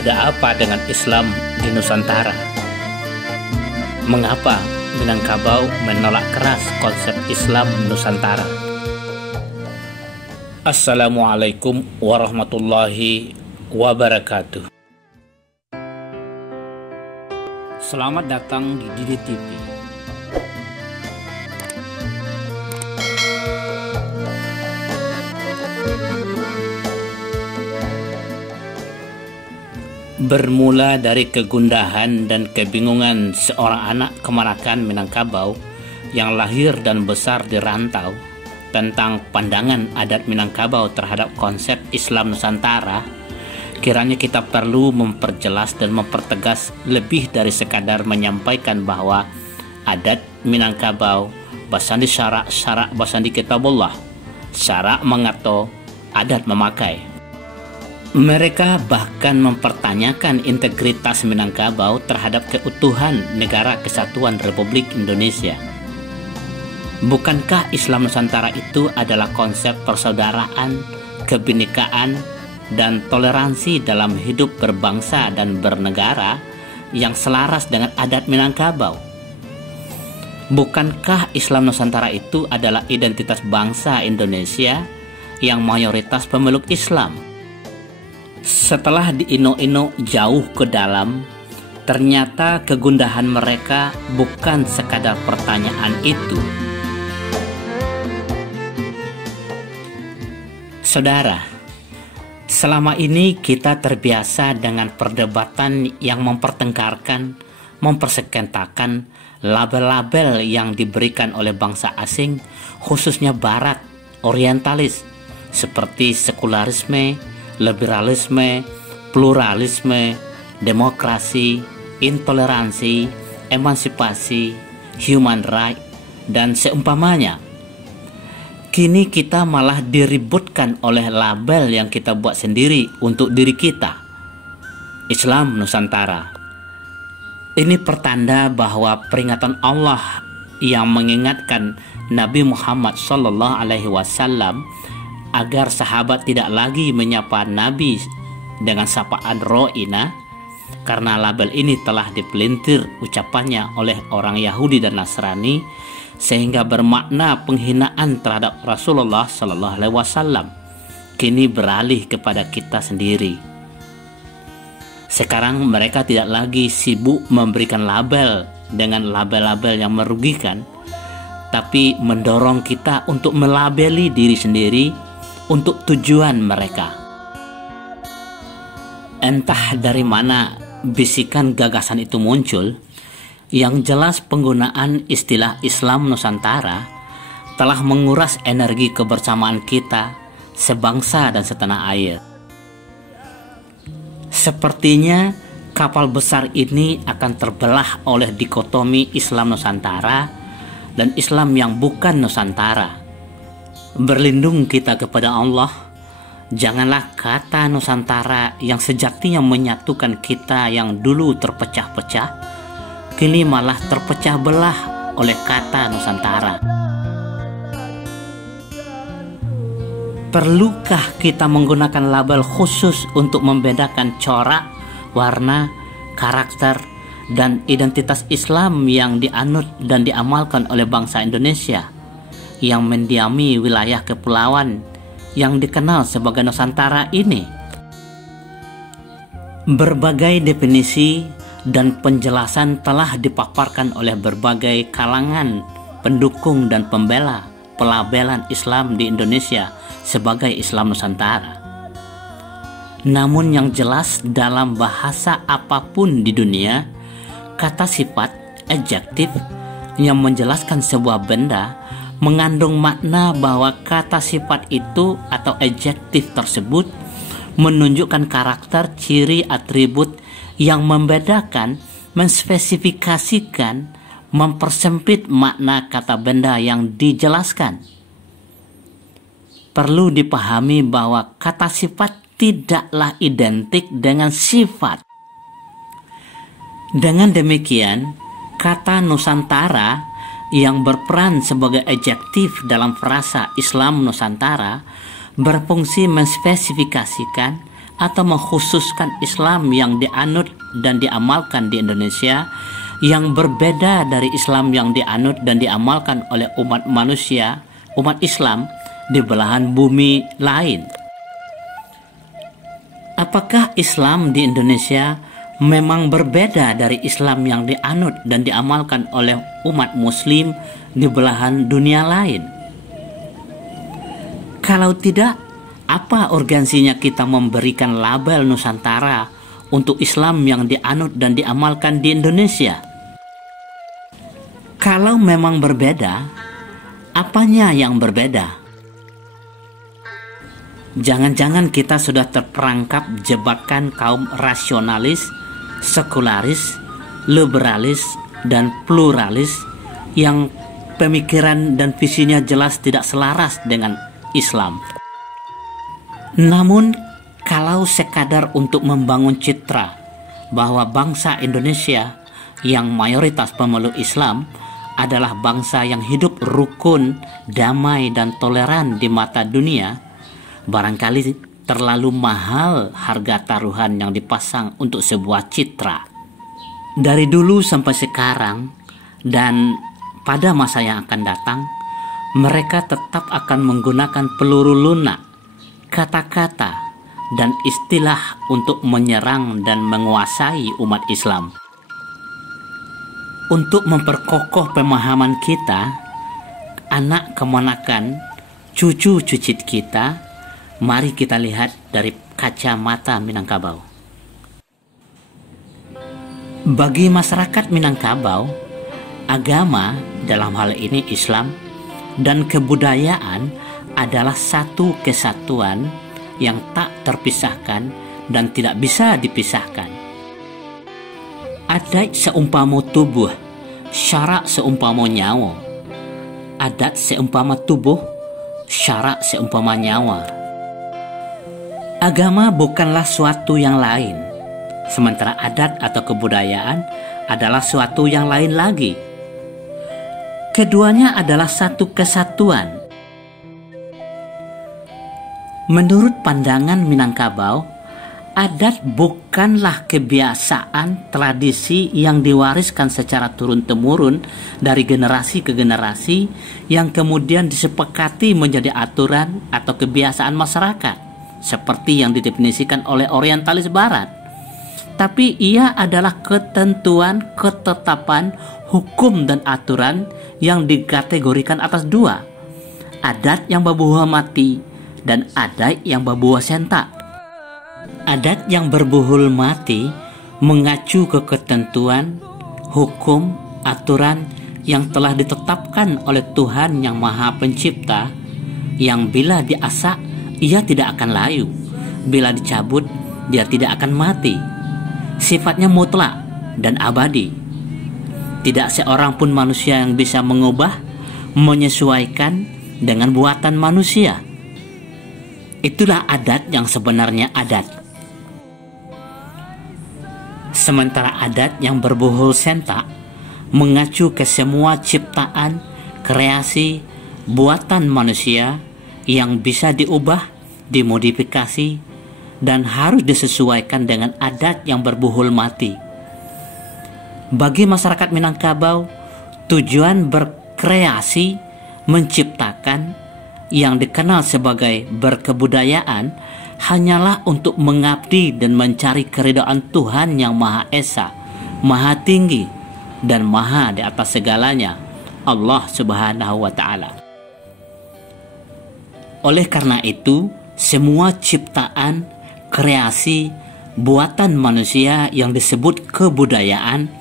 Ada apa dengan Islam di Nusantara? Mengapa Minangkabau menolak keras konsep Islam Nusantara? Assalamualaikum warahmatullahi wabarakatuh. Selamat datang di Didi TV. Bermula dari kegundahan dan kebingungan seorang anak kemanakan Minangkabau yang lahir dan besar di rantau tentang pandangan adat Minangkabau terhadap konsep Islam Nusantara, kiranya kita perlu memperjelas dan mempertegas lebih dari sekadar menyampaikan bahwa adat Minangkabau basandi syarak basandi kitabullah, syarak mengato, adat memakai. Mereka bahkan mempertanyakan integritas Minangkabau terhadap keutuhan Negara Kesatuan Republik Indonesia. Bukankah Islam Nusantara itu adalah konsep persaudaraan, kebinekaan, dan toleransi dalam hidup berbangsa dan bernegara yang selaras dengan adat Minangkabau? Bukankah Islam Nusantara itu adalah identitas bangsa Indonesia yang mayoritas pemeluk Islam? Setelah diino-ino jauh ke dalam, ternyata kegundahan mereka bukan sekadar pertanyaan itu. Saudara, selama ini kita terbiasa dengan perdebatan yang mempertengkarkan, mempersekentakan label-label yang diberikan oleh bangsa asing, khususnya Barat, orientalis, seperti sekularisme, liberalisme, pluralisme, demokrasi, intoleransi, emansipasi, human right, dan seumpamanya. Kini kita malah diributkan oleh label yang kita buat sendiri untuk diri kita, Islam Nusantara. Ini pertanda bahwa peringatan Allah yang mengingatkan Nabi Muhammad SAW agar sahabat tidak lagi menyapa Nabi dengan sapaan ro'ina, karena label ini telah dipelintir ucapannya oleh orang Yahudi dan Nasrani, sehingga bermakna penghinaan terhadap Rasulullah SAW. Kini beralih kepada kita sendiri. Sekarang mereka tidak lagi sibuk memberikan label dengan label-label yang merugikan, tapi mendorong kita untuk melabeli diri sendiri untuk tujuan mereka. Entah dari mana bisikan gagasan itu muncul, yang jelas penggunaan istilah Islam Nusantara telah menguras energi kebersamaan kita sebangsa dan setanah air. Sepertinya kapal besar ini akan terbelah oleh dikotomi Islam Nusantara dan Islam yang bukan Nusantara. Berlindung kita kepada Allah, janganlah kata Nusantara yang sejatinya menyatukan kita yang dulu terpecah-pecah, kini malah terpecah belah oleh kata Nusantara. Perlukah kita menggunakan label khusus untuk membedakan corak, warna, karakter, dan identitas Islam yang dianut dan diamalkan oleh bangsa Indonesia yang mendiami wilayah kepulauan yang dikenal sebagai Nusantara ini? Berbagai definisi dan penjelasan telah dipaparkan oleh berbagai kalangan pendukung dan pembela pelabelan Islam di Indonesia sebagai Islam Nusantara. Namun yang jelas, dalam bahasa apapun di dunia, kata sifat, adjektif yang menjelaskan sebuah benda mengandung makna bahwa kata sifat itu atau adjektif tersebut menunjukkan karakter, ciri, atribut yang membedakan, menspesifikasikan, mempersempit makna kata benda yang dijelaskan. Perlu dipahami bahwa kata sifat tidaklah identik dengan sifat. Dengan demikian, kata Nusantara yang berperan sebagai adjektif dalam frasa Islam Nusantara berfungsi menspesifikasikan atau mengkhususkan Islam yang dianut dan diamalkan di Indonesia yang berbeda dari Islam yang dianut dan diamalkan oleh umat manusia, umat Islam di belahan bumi lain? Apakah Islam di Indonesia memang berbeda dari Islam yang dianut dan diamalkan oleh umat Muslim di belahan dunia lain? Kalau tidak, apa urgensinya kita memberikan label Nusantara untuk Islam yang dianut dan diamalkan di Indonesia? Kalau memang berbeda, apanya yang berbeda? Jangan-jangan kita sudah terperangkap jebakan kaum rasionalis, sekularis, liberalis, dan pluralis yang pemikiran dan visinya jelas tidak selaras dengan Islam. Namun, kalau sekadar untuk membangun citra bahwa bangsa Indonesia yang mayoritas pemeluk Islam adalah bangsa yang hidup rukun, damai, dan toleran di mata dunia, barangkali terlalu mahal harga taruhan yang dipasang untuk sebuah citra. Dari dulu sampai sekarang dan pada masa yang akan datang, mereka tetap akan menggunakan peluru lunak, kata-kata, dan istilah untuk menyerang dan menguasai umat Islam. Untuk memperkokoh pemahaman kita, anak kemanakan, cucu cucit kita, mari kita lihat dari kacamata Minangkabau. Bagi masyarakat Minangkabau, agama dalam hal ini Islam dan kebudayaan adalah satu kesatuan yang tak terpisahkan dan tidak bisa dipisahkan. Adat seumpama tubuh, syarak seumpama nyawa. Adat seumpama tubuh, syarak seumpama nyawa. Agama bukanlah suatu yang lain, sementara adat atau kebudayaan adalah suatu yang lain lagi. Keduanya adalah satu kesatuan. Menurut pandangan Minangkabau, adat bukanlah kebiasaan tradisi yang diwariskan secara turun-temurun dari generasi ke generasi yang kemudian disepakati menjadi aturan atau kebiasaan masyarakat, seperti yang didefinisikan oleh orientalis barat. Tapi ia adalah ketentuan, ketetapan, hukum dan aturan yang dikategorikan atas dua, adat yang babuha mati dan adat yang babuha sentak. Adat yang berbuhul mati mengacu ke ketentuan, hukum, aturan yang telah ditetapkan oleh Tuhan yang Maha Pencipta, yang bila diasak ia tidak akan layu, bila dicabut dia tidak akan mati. Sifatnya mutlak dan abadi. Tidak seorang pun manusia yang bisa mengubah, menyesuaikan dengan buatan manusia. Itulah adat yang sebenarnya adat. Sementara adat yang berbuhul sentak mengacu ke semua ciptaan, kreasi, buatan manusia yang bisa diubah, dimodifikasi, dan harus disesuaikan dengan adat yang berbuhul mati. Bagi masyarakat Minangkabau, tujuan berkreasi, menciptakan, yang dikenal sebagai berkebudayaan hanyalah untuk mengabdi dan mencari keridhaan Tuhan yang Maha Esa, Maha Tinggi, dan Maha di atas segalanya, Allah Subhanahu wa Ta'ala. Oleh karena itu, semua ciptaan, kreasi, buatan manusia yang disebut kebudayaan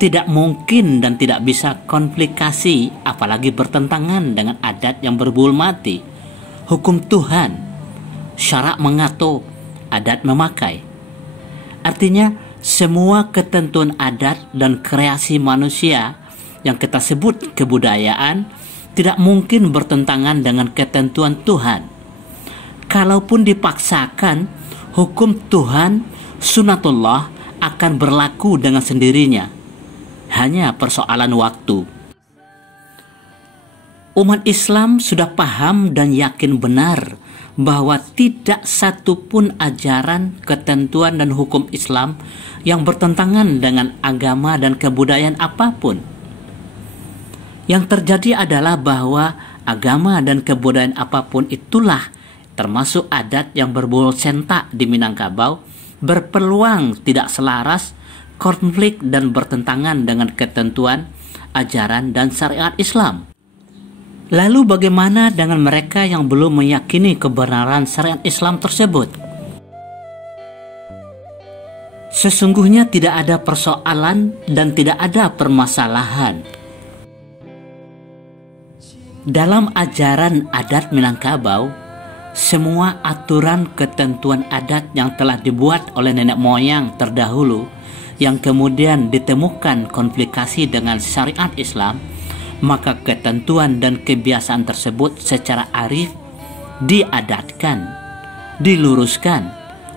tidak mungkin dan tidak bisa konflikasi, apalagi bertentangan dengan adat yang berbuhul mati. Hukum Tuhan, syarak mengatur, adat memakai. Artinya, semua ketentuan adat dan kreasi manusia yang kita sebut kebudayaan tidak mungkin bertentangan dengan ketentuan Tuhan. Kalaupun dipaksakan, hukum Tuhan, sunatullah, akan berlaku dengan sendirinya. Hanya persoalan waktu. Umat Islam sudah paham dan yakin benar bahwa tidak satu pun ajaran, ketentuan, dan hukum Islam yang bertentangan dengan agama dan kebudayaan apapun. Yang terjadi adalah bahwa agama dan kebudayaan apapun itulah, termasuk adat yang berbau sentak di Minangkabau, berpeluang tidak selaras, konflik, dan bertentangan dengan ketentuan, ajaran, dan syariat Islam. Lalu bagaimana dengan mereka yang belum meyakini kebenaran syariat Islam tersebut? Sesungguhnya tidak ada persoalan dan tidak ada permasalahan. Dalam ajaran adat Minangkabau, semua aturan ketentuan adat yang telah dibuat oleh nenek moyang terdahulu yang kemudian ditemukan komplikasi dengan syariat Islam, maka ketentuan dan kebiasaan tersebut secara arif diadatkan, diluruskan,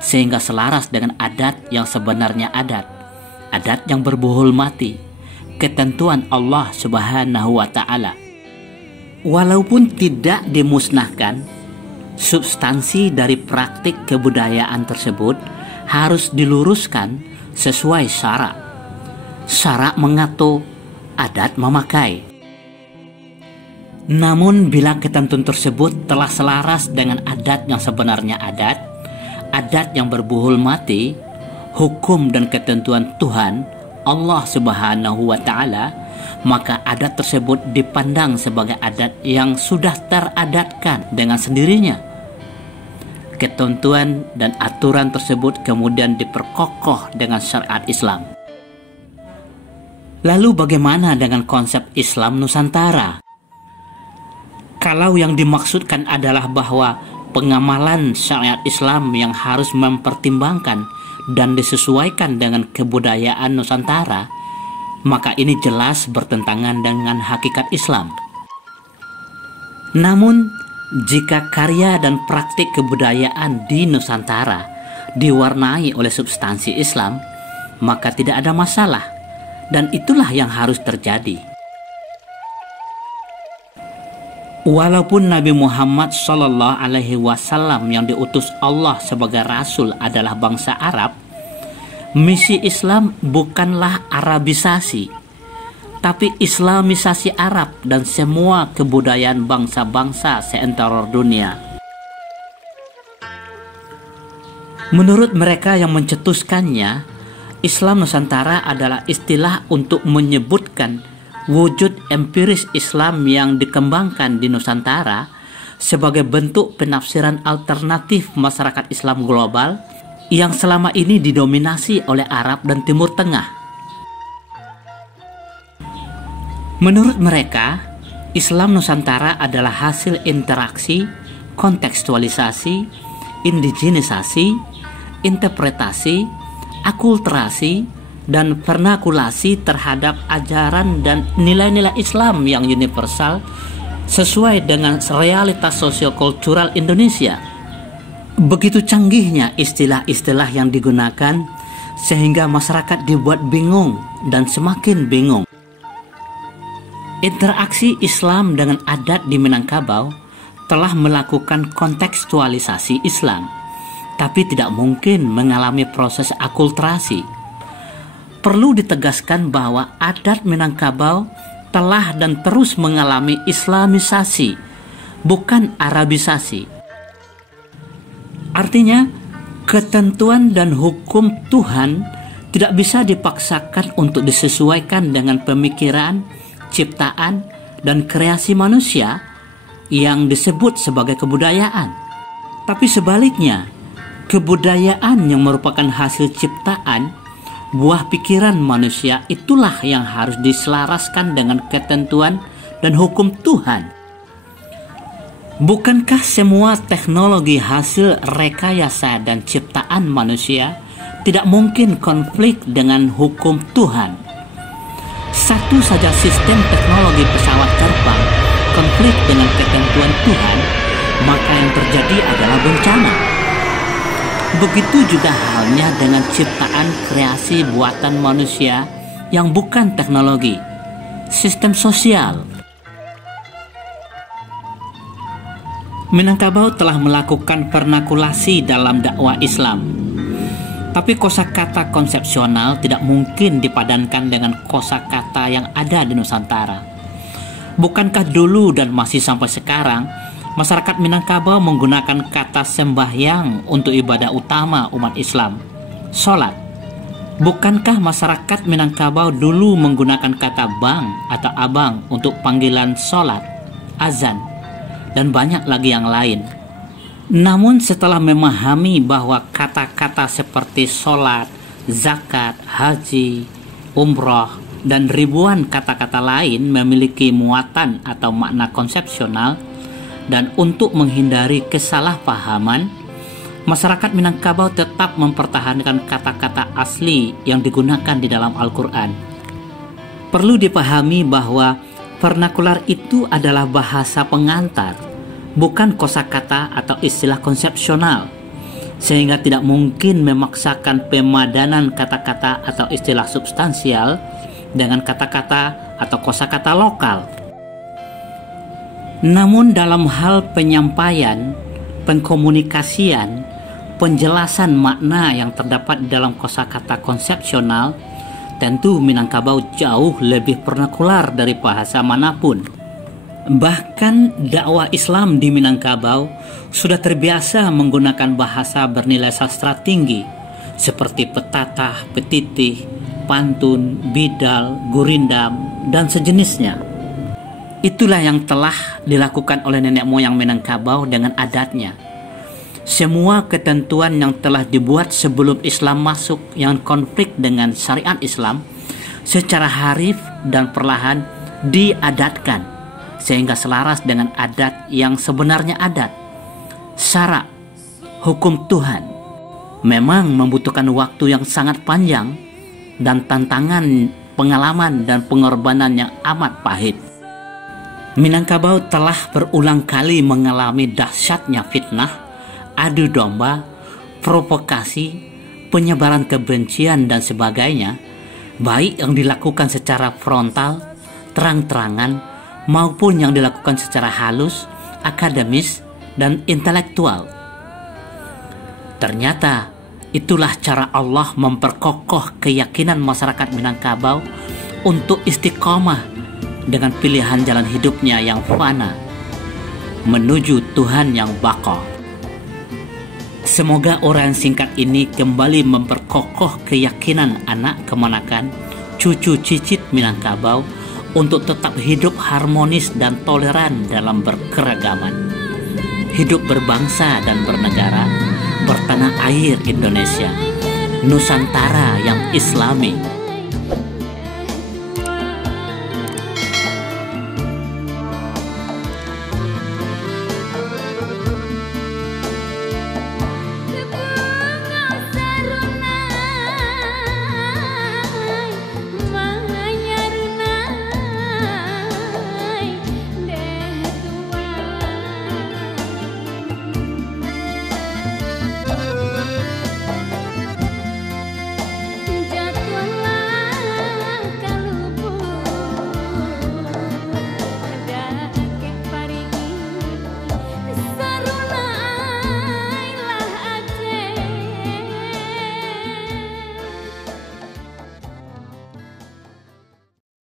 sehingga selaras dengan adat yang sebenarnya adat yang berbuhul mati, ketentuan Allah Subhanahu wa Ta'ala. Walaupun tidak dimusnahkan, substansi dari praktik kebudayaan tersebut harus diluruskan sesuai syarak. Syarak mengatur, adat memakai. Namun bila ketentuan tersebut telah selaras dengan adat yang sebenarnya adat yang berbuhul mati, hukum dan ketentuan Tuhan Allah Subhanahu wa Ta'ala, maka adat tersebut dipandang sebagai adat yang sudah teradatkan dengan sendirinya. Ketentuan dan aturan tersebut kemudian diperkokoh dengan syariat Islam. Lalu bagaimana dengan konsep Islam Nusantara? Kalau yang dimaksudkan adalah bahwa pengamalan syariat Islam yang harus mempertimbangkan dan disesuaikan dengan kebudayaan Nusantara, maka ini jelas bertentangan dengan hakikat Islam. Namun, jika karya dan praktik kebudayaan di Nusantara diwarnai oleh substansi Islam, maka tidak ada masalah, dan itulah yang harus terjadi. Walaupun Nabi Muhammad SAW yang diutus Allah sebagai Rasul adalah bangsa Arab, misi Islam bukanlah Arabisasi, tapi Islamisasi Arab dan semua kebudayaan bangsa-bangsa seantero dunia. Menurut mereka yang mencetuskannya, Islam Nusantara adalah istilah untuk menyebutkan wujud empiris Islam yang dikembangkan di Nusantara sebagai bentuk penafsiran alternatif masyarakat Islam global yang selama ini didominasi oleh Arab dan Timur Tengah. Menurut mereka, Islam Nusantara adalah hasil interaksi, kontekstualisasi, indigenisasi, interpretasi, akulturasi, dan vernakulasi terhadap ajaran dan nilai-nilai Islam yang universal sesuai dengan realitas sosiokultural Indonesia. Begitu canggihnya istilah-istilah yang digunakan sehingga masyarakat dibuat bingung dan semakin bingung. Interaksi Islam dengan adat di Minangkabau telah melakukan kontekstualisasi Islam, tapi tidak mungkin mengalami proses akulturasi. Perlu ditegaskan bahwa adat Minangkabau telah dan terus mengalami Islamisasi, bukan Arabisasi. Artinya, ketentuan dan hukum Tuhan tidak bisa dipaksakan untuk disesuaikan dengan pemikiran, ciptaan, dan kreasi manusia yang disebut sebagai kebudayaan. Tapi sebaliknya, kebudayaan yang merupakan hasil ciptaan, buah pikiran manusia, itulah yang harus diselaraskan dengan ketentuan dan hukum Tuhan. Bukankah semua teknologi hasil rekayasa dan ciptaan manusia tidak mungkin konflik dengan hukum Tuhan? Satu saja sistem teknologi pesawat terbang konflik dengan ketentuan Tuhan, maka yang terjadi adalah bencana. Begitu juga halnya dengan ciptaan kreasi buatan manusia yang bukan teknologi, sistem sosial. Minangkabau telah melakukan vernakulasi dalam dakwah Islam. Tapi kosakata konsepsional tidak mungkin dipadankan dengan kosakata yang ada di Nusantara. Bukankah dulu dan masih sampai sekarang masyarakat Minangkabau menggunakan kata sembahyang untuk ibadah utama umat Islam, sholat? Bukankah masyarakat Minangkabau dulu menggunakan kata bang atau abang untuk panggilan sholat, azan, dan banyak lagi yang lain? Namun setelah memahami bahwa kata-kata seperti sholat, zakat, haji, umroh, dan ribuan kata-kata lain memiliki muatan atau makna konsepsional, dan untuk menghindari kesalahpahaman, masyarakat Minangkabau tetap mempertahankan kata-kata asli yang digunakan di dalam Al-Quran. Perlu dipahami bahwa vernakular itu adalah bahasa pengantar, bukan kosakata atau istilah konsepsional, sehingga tidak mungkin memaksakan pemadanan kata-kata atau istilah substansial dengan kata-kata atau kosakata lokal. Namun dalam hal penyampaian, pengkomunikasian, penjelasan makna yang terdapat di dalam kosakata konsepsional, tentu Minangkabau jauh lebih vernakular dari bahasa manapun. Bahkan dakwah Islam di Minangkabau sudah terbiasa menggunakan bahasa bernilai sastra tinggi seperti petatah, petitih, pantun, bidal, gurindam, dan sejenisnya. Itulah yang telah dilakukan oleh nenek moyang Minangkabau dengan adatnya. Semua ketentuan yang telah dibuat sebelum Islam masuk yang konflik dengan syariat Islam secara harif dan perlahan diadatkan sehingga selaras dengan adat yang sebenarnya adat. Syarak, hukum Tuhan, memang membutuhkan waktu yang sangat panjang dan tantangan, pengalaman, dan pengorbanan yang amat pahit. Minangkabau telah berulang kali mengalami dahsyatnya fitnah, adu domba, provokasi, penyebaran kebencian, dan sebagainya, baik yang dilakukan secara frontal, terang-terangan, maupun yang dilakukan secara halus, akademis, dan intelektual. Ternyata itulah cara Allah memperkokoh keyakinan masyarakat Minangkabau untuk istiqomah dengan pilihan jalan hidupnya yang fana menuju Tuhan yang baqo. Semoga uraian singkat ini kembali memperkokoh keyakinan anak kemanakan, cucu cicit Minangkabau untuk tetap hidup harmonis dan toleran dalam berkeragaman, hidup berbangsa dan bernegara, bertanah air Indonesia, Nusantara yang Islami.